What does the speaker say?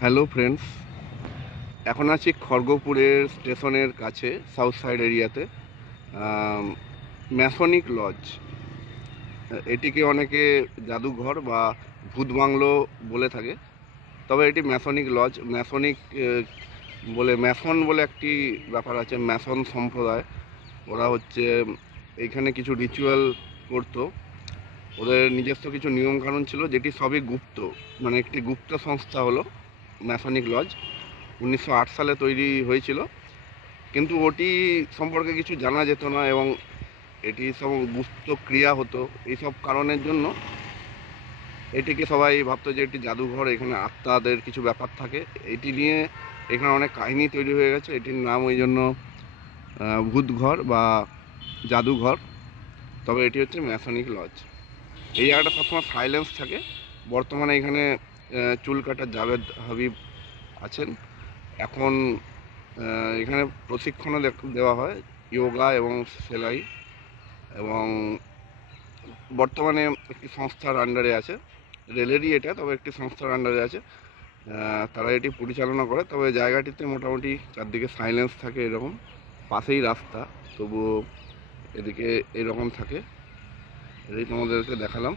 Hello friends, এখন আছি খড়গপুরের স্টেশনের কাছে সাউথ সাইড এরিয়াতে। ম্যাসনিক লজ, এটিকে অনেকে জাদুঘর বা ভূত বাংলো বলে থাকে। তবে এটি ম্যাসনিক লজ। ম্যাসনিক বলে ম্যাসন বলে একটি ব্যাপার আছে। ম্যাসন সম্প্রদায়, ওরা হচ্ছে এইখানে কিছু রিচুয়াল করতো। ওদের নিজস্ব কিছু নিয়মকানুন ছিল, যেটি সবই গুপ্ত। মানে একটি গুপ্ত সংস্থা হলো ম্যাসনিক লজ। 1908 সালে তৈরি হয়েছিল, কিন্তু ওটি সম্পর্কে কিছু জানা যেত না এবং এটি সব গুপ্ত ক্রিয়া হতো। এইসব কারণের জন্য এটিকে সবাই ভাবতো যে এটি জাদুঘর, এখানে আত্মাদের কিছু ব্যাপার থাকে। এটি নিয়ে এখানে অনেক কাহিনী তৈরি হয়ে গেছে। এটির নাম ওই জন্য ভূতঘর বা জাদুঘর। তবে এটি হচ্ছে ম্যাসনিক লজ। এই জায়গাটা সবসময় সাইলেন্স থাকে। বর্তমানে এখানে চুল কাটার জাভেদ হাবিব আছেন। এখন এখানে প্রশিক্ষণও দেওয়া হয়, যোগা এবং সেলাই। এবং বর্তমানে একটি সংস্থার আন্ডারে আছে, রেলেরই এটা, তবে একটি সংস্থার আন্ডারে আছে। তারা এটি পরিচালনা করে। তবে জায়গাটিতে মোটামুটি চারদিকে সাইলেন্স থাকে এরকম। পাশেই রাস্তা, তবুও এদিকে এরকম থাকে। এটাই তোমাদেরকে দেখালাম।